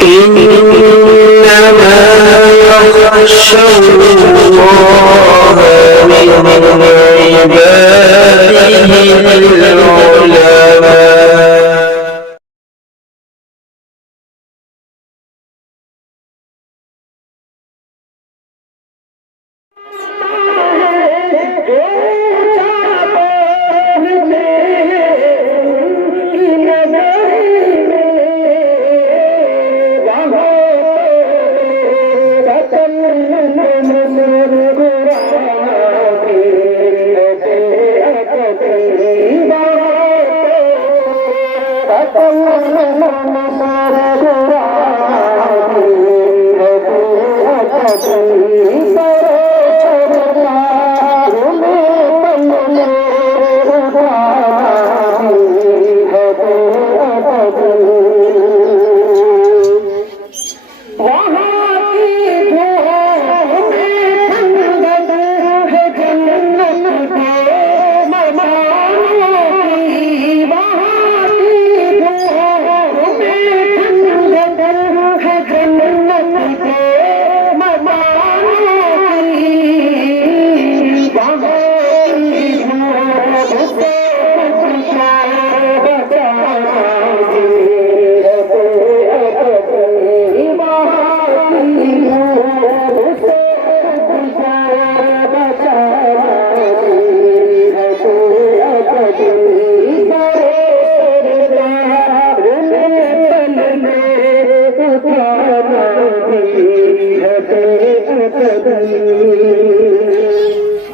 إنما يخشى الله من عباده العلماء.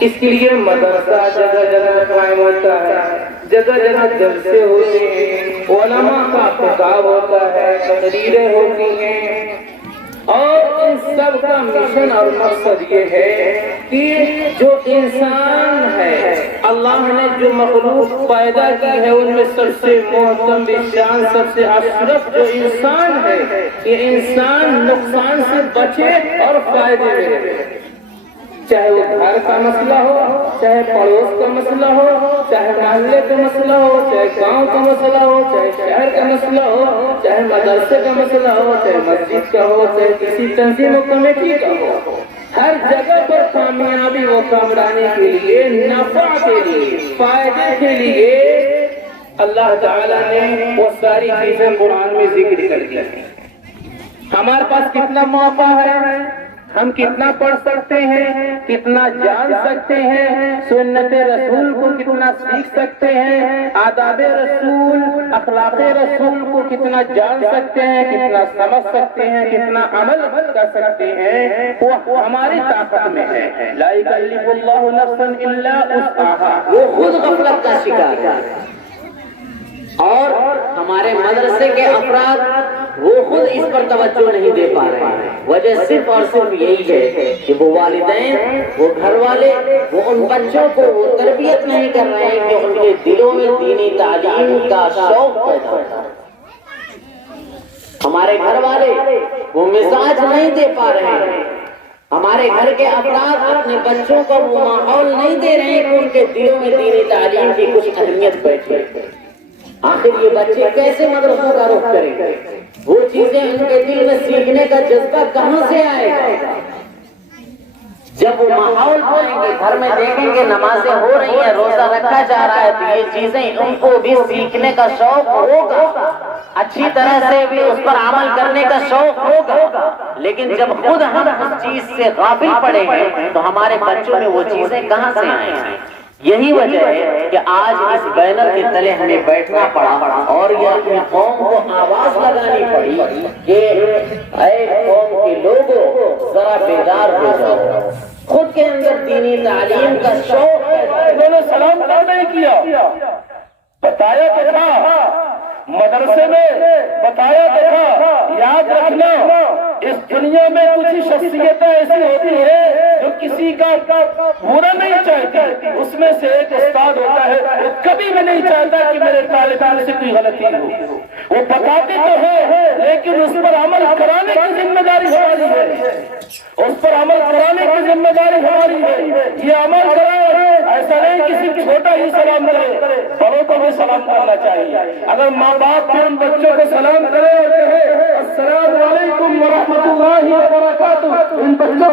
اس کے لیے مدرسہ جگہ جگہ قائم ہوتا ہے، جگہ جگہ جلسے ہوتے ہیں، علماء کا خطاب ہوتا ہے، تقریریں ہوتی ہیں، اور ان سب کا مشن اور مقصد یہ ہے کہ جو انسان ہے، اللہ نے جو مخلوق پیدا کی ہے ان میں سب سے محترم شان، سب سے اشرف جو انسان ہے، یہ انسان نقصان سے بچے اور فائدے میں رہے، چاہے وہ گھر کا مسئلہ ہو، چاہے پڑوس کا مسئلہ ہو، چاہے محلے کا مسئلہ ہو، چاہے گاؤں کا مسئلہ ہو، چاہے شہر کا مسئلہ ہو، چاہے مدرسے کا مسئلہ ہو، چاہے مسجد کا ہو، چاہے کسی تنظیم و کمیٹی کا ہو، ہر جگہ پر کامیابی و کامرانی کے لیے، نفع کے لیے، فائدے کے لیے اللہ تعالیٰ نے وہ ساری چیزیں قرآن میں ذکر کر دی۔ ہمارے پاس کتنا موقع ہے، ہم کتنا پڑھ سکتے ہیں، کتنا جان سکتے ہیں، سنت رسول کو کتنا سیکھ سکتے ہیں، آداب رسول، اخلاق رسول کو کتنا جان سکتے ہیں، کتنا سمجھ سکتے ہیں، کتنا عمل کر سکتے ہیں، وہ ہماری طاقت میں ہے۔ لا یکلف اللہ نفسا الا وسعها، وہ خود غفلت کا شکار ہے، اور ہمارے مدرسے کے افراد وہ خود اس پر توجہ نہیں دے پا رہے ہیں۔ وجہ صرف اور صرف یہی ہے کہ وہ والدین، وہ گھر والے، وہ ان بچوں کو وہ تربیت نہیں کر رہے ہیں کہ ان کے دلوں میں دینی تعلیم کا شوق پیدا ہو۔ ہمارے گھر والے وہ مزاج نہیں دے پا رہے ہیں، ہمارے گھر کے افراد اپنے بچوں کو وہ ماحول نہیں دے رہے ہیں کہ ان کے دلوں میں دینی تعلیم کی کچھ اہمیت بیٹھے۔ آخر یہ بچے کیسے مدرسوں کا رخ کریں گے؟ وہ چیزیں ان کے دل میں سیکھنے کا جذبہ کہاں سے آئے گا؟ جب وہ ماحول پائیں گے، گھر میں دیکھیں گے نمازیں ہو رہی ہیں، روزہ رکھا جا رہا ہے، تو یہ چیزیں ان کو بھی سیکھنے کا شوق ہوگا، اچھی طرح سے بھی اس پر عمل کرنے کا شوق ہوگا۔ لیکن جب خود ہم اس چیز سے غافل پڑیں گے تو ہمارے بچوں میں وہ چیزیں کہاں سے آئیں گی؟ یہی وجہ ہے کہ آج اس بینر کے تلے ہمیں بیٹھنا پڑا اور یہ اپنی قوم کو آواز لگانی پڑی کہ اے قوم کے لوگوں ذرا بیدار ہو جاؤ، خود کے اندر دینی تعلیم کا شوق ہے۔ انہوں نے سلام نہیں کیا، بتایا تو تھا مدرسے میں، بتایا تو تھا یاد رکھنا اس دنیا میں کچھ شخصیتیں ایسی ہوتی ہیں جو کسی کا برا نہیں چاہتی، اس میں سے ایک استاد ہوتا ہے، وہ کبھی بھی نہیں چاہتا کہ میرے طالب علم سے کوئی غلطی ہو، وہ بتاتے تو ہے لیکن اس پر عمل کرانے کی ذمہ داری ہماری ہے، اس پر عمل کرانے کی ذمہ داری ہماری ہے۔ یہ عمل کرائے، ایسا نہیں کسی چھوٹا ہی سلام کرے، بڑوں کو بھی سلام کرنا چاہیے۔ اگر ماں باپ ان بچوں کو سلام کرے اور کہے السلام علیکم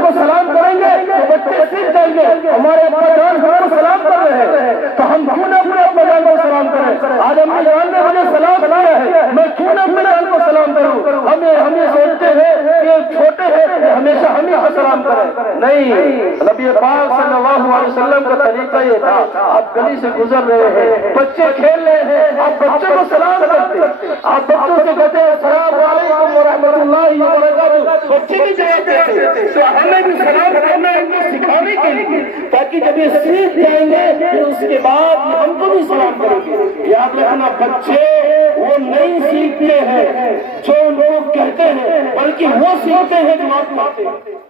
کو سلام کریں گے تو بچے سیکھ جائیں گے ہمارے ابا جان ہم کو سلام کر رہے ہیں تو ہم کیوں نہ اپنے ابا جان کو سلام کریں؟ آج امی جان نے مجھے سلام کیا ہے، میں کیوں نہ امی جان کو سلام کروں؟ ہمیں سوچتے ہیں کہ چھوٹے ہیں ہمیشہ ہم ہی کو سلام کریں، نہیں، نبی پاک صلی اللہ علیہ وسلم کا طریقہ یہ تھا، آپ گلی سے گزر رہے ہیں، بچے کھیل رہے ہیں، آپ بچوں کو سلام کرتے، آپ بچوں سے کہتے ہیں السلام علیکم ورحمۃ اللہ وبرکاتہ، بچے بھی جواب دیتے ہیں، تو ہمیں بھی سلام کرنا ہے ان کو سکھانے کے لیے، تاکہ جب یہ سیکھ جائیں گے پھر اس کے بعد یہ ہم کو بھی سلام کریں گے۔ یاد رکھنا بچے وہ نہیں سیکھتے ہیں جو لوگ کہتے ہیں، بلکہ وہ سیکھتے ہیں جو آپ کہتے ہیں۔